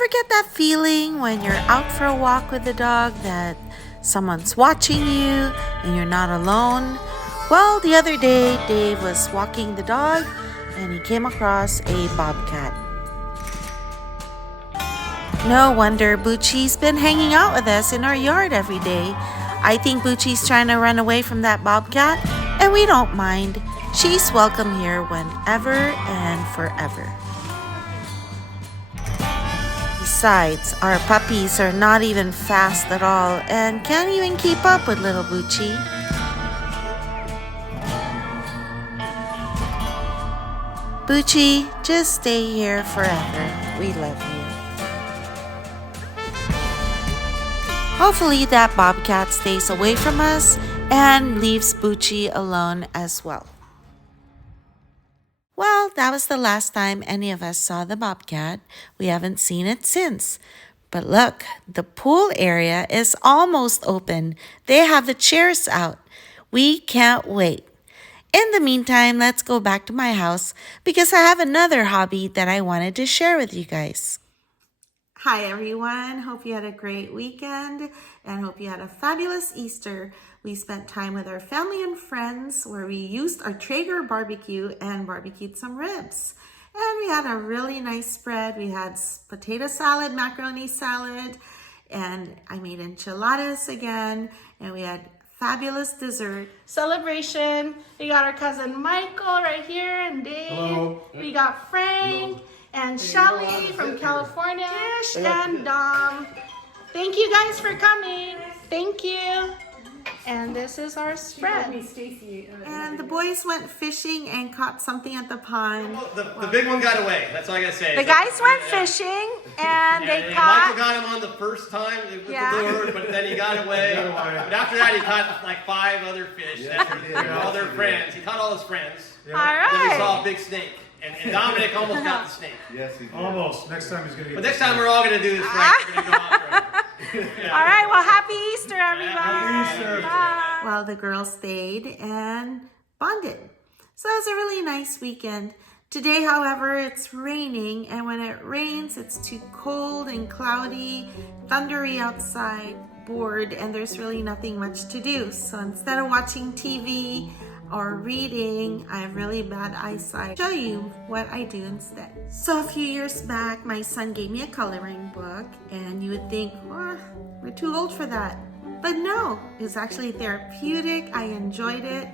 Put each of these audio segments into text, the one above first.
Ever get that feeling when you're out for a walk with the dog that someone's watching you and you're not alone? Well, the other day, Dave was walking the dog and he came across a bobcat. No wonder Boochie's been hanging out with us in our yard every day. I think Boochie's trying to run away from that bobcat, and we don't mind. She's welcome here whenever and forever. Besides, our puppies are not even fast at all and can't even keep up with little Boochie. Boochie, just stay here forever. We love you. Hopefully that bobcat stays away from us and leaves Boochie alone as well. Well, that was the last time any of us saw the bobcat. We haven't seen it since. But look, the pool area is almost open. They have the chairs out. We can't wait. In the meantime, let's go back to my house because I have another hobby that I wanted to share with you guys. Hi everyone, hope you had a great weekend and hope you had a fabulous Easter. We spent time with our family and friends where we used our Traeger barbecue and barbecued some ribs. And we had a really nice spread. We had potato salad, macaroni salad, and I made enchiladas again, and we had fabulous dessert. Celebration. We got our cousin Michael right here and Dave. Hello. We got Frank and Shelly from California, Tish and Dom. Thank you guys for coming. Thank you. And this is our spread. And the boys went fishing and caught something at the pond. The big one got away. That's all I gotta say. The guys went fishing and they caught. Michael got him on the first time with the lure, but then he got away. But after that, he caught like 5 other fish. All their friends. He caught all his friends. All right. Then we saw a big snake. And Dominic almost got the snake. Yes, he did. Almost. Next time he's gonna get. But next time we're all gonna do this right. We're gonna go after him. All right. Well, happy Easter, everybody. Happy Easter. Bye. While the girls stayed and bonded. So it was a really nice weekend. Today, however, it's raining, and when it rains, it's too cold and cloudy, thundery outside, bored, and there's really nothing much to do. So instead of watching TV or reading, I have really bad eyesight. I'll show you what I do instead. So a few years back, my son gave me a coloring book, and you would think, oh, we're too old for that. But no, it's actually therapeutic. I enjoyed it,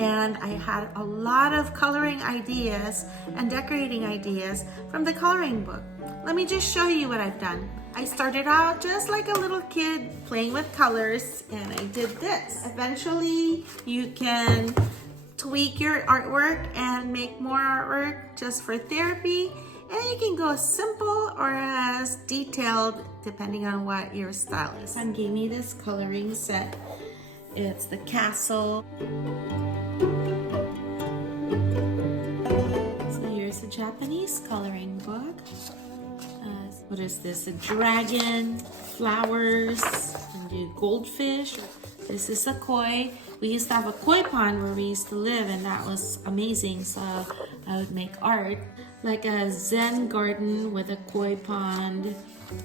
and I had a lot of coloring ideas and decorating ideas from the coloring book. Let me just show you what I've done. I started out just like a little kid playing with colors, and I did this. Eventually, you can tweak your artwork and make more artwork just for therapy, and you can go as simple or as detailed depending on what your style is. Son gave me this coloring set. It's the castle. So here's the Japanese coloring book. What is this? A dragon, flowers, and do goldfish. This is a koi. We used to have a koi pond where we used to live, and that was amazing. So I would make art like a Zen garden with a koi pond.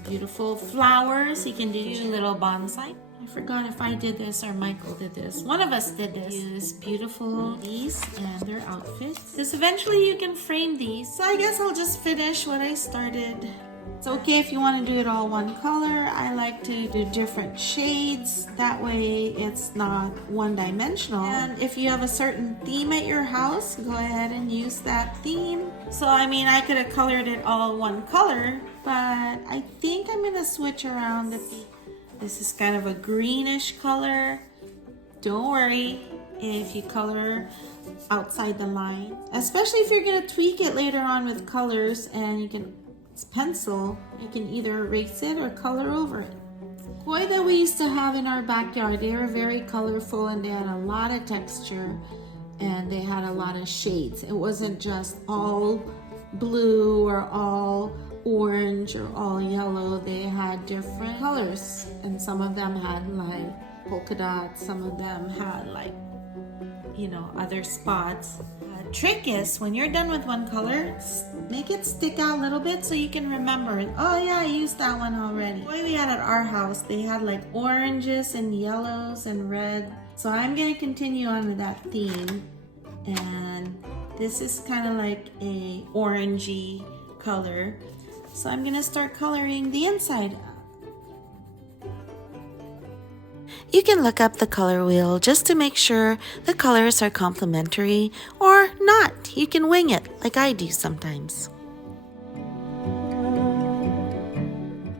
Beautiful flowers. You can do little bonsai. I forgot if I did this or Michael did this. One of us did this. Use beautiful ladies and their outfits. Because eventually you can frame these. So I guess I'll just finish what I started. It's okay if you want to do it all one color. I like to do different shades. That way it's not one-dimensional. And if you have a certain theme at your house, go ahead and use that theme. So I mean, I could have colored it all one color, but I think I'm going to switch around the theme. This is kind of a greenish color. Don't worry if you color outside the line, especially if you're going to tweak it later on with colors, and you can pencil, you can either erase it or color over it. Koi that we used to have in our backyard, they were very colorful and they had a lot of texture and they had a lot of shades. It wasn't just all blue or all orange or all yellow. They had different colors, and some of them had like polka dots, some of them had like, you know, other spots. But trick is when you're done with one color, make it stick out a little bit so you can remember. Oh yeah, I used that one already. The way we had at our house, they had like oranges and yellows and red. So I'm gonna continue on with that theme. And this is kind of like a orangey color. So I'm gonna start coloring the inside. You can look up the color wheel just to make sure the colors are complementary or not. You can wing it like I do sometimes.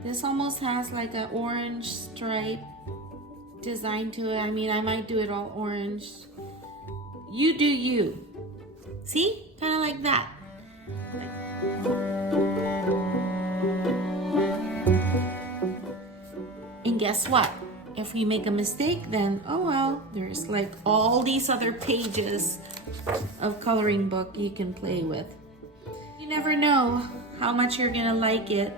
This almost has like an orange stripe design to it. I mean, I might do it all orange. You do you. See? Kind of like that. And guess what? If we make a mistake, then oh well, there's like all these other pages of coloring book you can play with. You never know how much you're gonna like it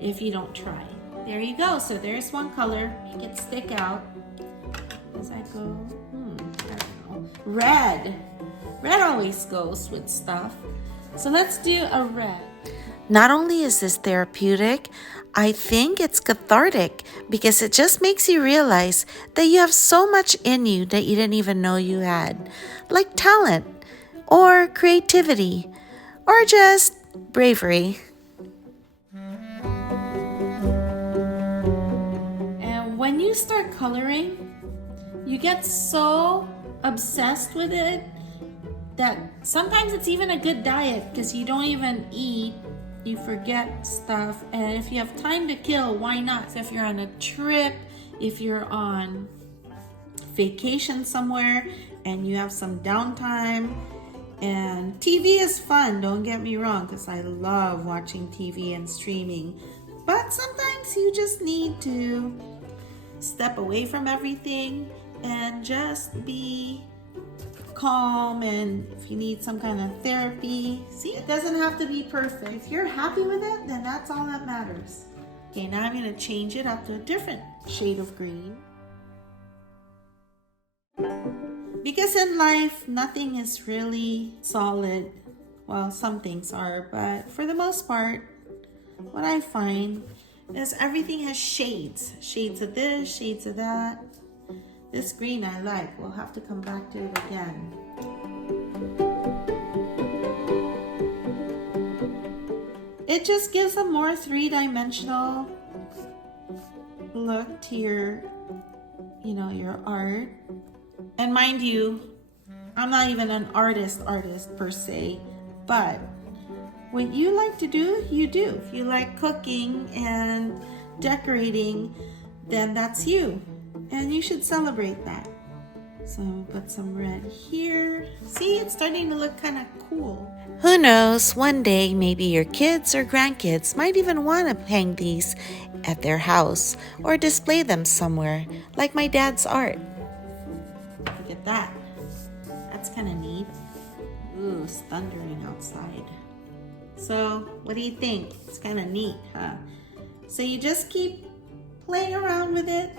if you don't try. There you go. So there's one color. Make it stick out. As I go, I don't know. Red. Red always goes with stuff. So let's do a red. Not only is this therapeutic, I think it's cathartic because it just makes you realize that you have so much in you that you didn't even know you had, like talent or creativity or just bravery. And when you start coloring, you get so obsessed with it that sometimes it's even a good diet because you don't even eat. You forget stuff, and if you have time to kill, why not? So if you're on a trip, if you're on vacation somewhere and you have some downtime, and TV is fun, don't get me wrong, because I love watching TV and streaming, but sometimes you just need to step away from everything and just be calm. And if you need some kind of therapy, see, it doesn't have to be perfect. If you're happy with it, then that's all that matters. Okay, now I'm going to change it up to a different shade of green. Because in life, nothing is really solid. Well, some things are, but for the most part, what I find is everything has shades. Shades of this, shades of that. This green I like. We'll have to come back to it again. It just gives a more three-dimensional look to your, your art. And mind you, I'm not even an artist per se, but what you like to do, you do. If you like cooking and decorating, then that's you. And you should celebrate that. So put some red here. See, it's starting to look kind of cool. Who knows, one day maybe your kids or grandkids might even want to hang these at their house or display them somewhere, like my dad's art. Look at that. That's kind of neat. Ooh, it's thundering outside. So what do you think? It's kind of neat, huh? So you just keep playing around with it.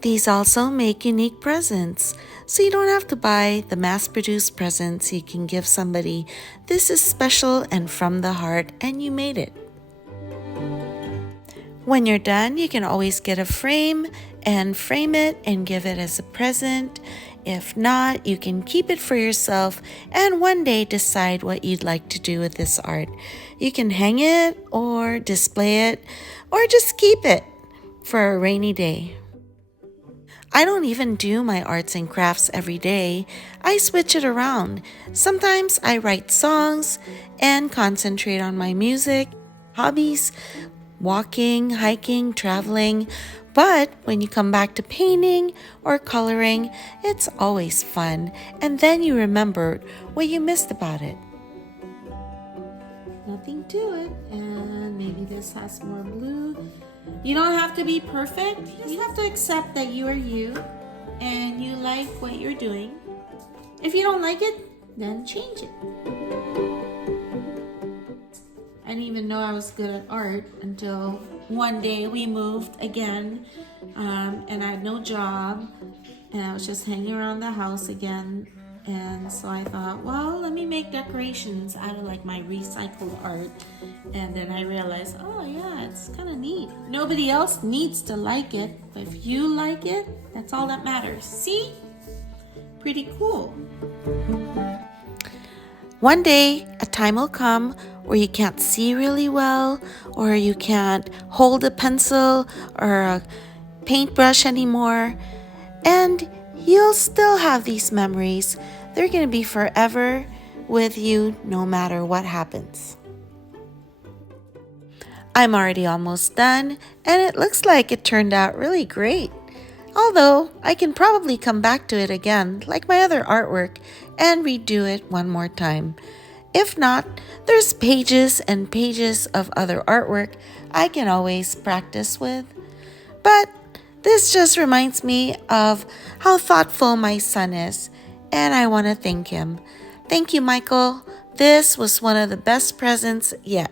These also make unique presents, so you don't have to buy the mass-produced presents. You can give somebody, this is special and from the heart, and you made it. When you're done, you can always get a frame and frame it and give it as a present. If not, you can keep it for yourself and one day decide what you'd like to do with this art. You can hang it or display it or just keep it for a rainy day. I don't even do my arts and crafts every day. I switch it around. Sometimes I write songs and concentrate on my music, hobbies, walking, hiking, traveling. But when you come back to painting or coloring, it's always fun. And then you remember what you missed about it. Nothing to it. And maybe this has more blue. You don't have to be perfect. You just have to accept that you are you and you like what you're doing. If you don't like it, then change it. I didn't even know I was good at art until one day we moved again, and I had no job and I was just hanging around the house again, And so I thought, well, let me make decorations out of like my recycled art. And then I realized, oh yeah, it's kind of neat. Nobody else needs to like it, but if you like it, that's all that matters. See? Pretty cool. One day, a time will come where you can't see really well, or you can't hold a pencil or a paintbrush anymore, and you'll still have these memories. They're going to be forever with you no matter what happens. I'm already almost done, and it looks like it turned out really great. Although, I can probably come back to it again, like my other artwork, and redo it one more time. If not, there's pages and pages of other artwork I can always practice with. But this just reminds me of how thoughtful my son is, and I want to thank him. Thank you, Michael. This was one of the best presents yet.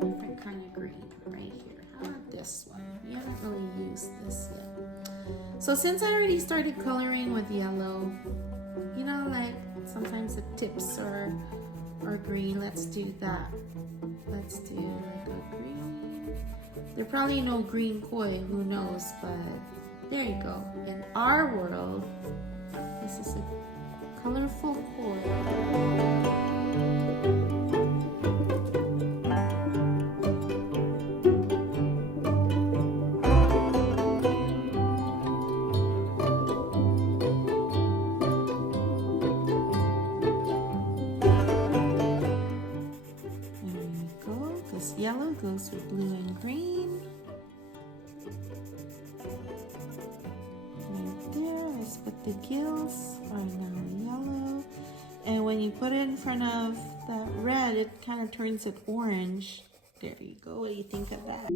Different kind of green right here. How about this one? We haven't really used this yet. So since I already started coloring with yellow, you know, like sometimes the tips are green. Let's do that. Let's do like a green. There probably no green koi, who knows, but there you go. In our world, this is a colorful koi. Yellow goes with blue and green. Right there, let's put the gills are now yellow. And when you put it in front of that red, it kind of turns it orange. There you go, what do you think of that?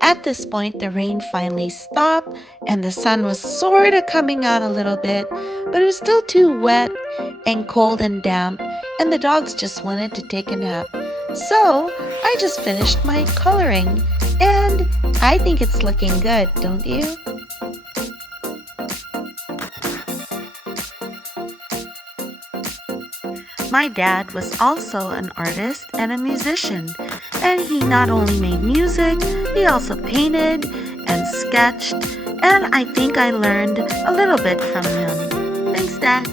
At this point, the rain finally stopped and the sun was sort of coming out a little bit, but it was still too wet and cold and damp, and the dogs just wanted to take a nap. So I just finished my coloring, and I think it's looking good, don't you? My dad was also an artist and a musician, and he not only made music, he also painted and sketched, and I think I learned a little bit from him. Thanks, Dad.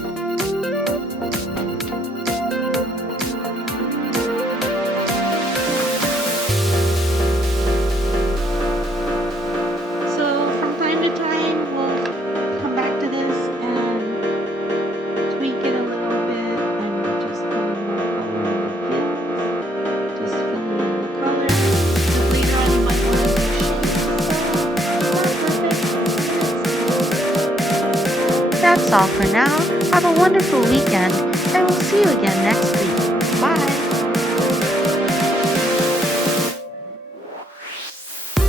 So from time to time, we'll come back to this and tweak it a little bit, and we'll just put in more color in the gills, just filling in the color. Because later on you might want to do shapes. That's all for now. Have a wonderful weekend, and we'll see you again next time.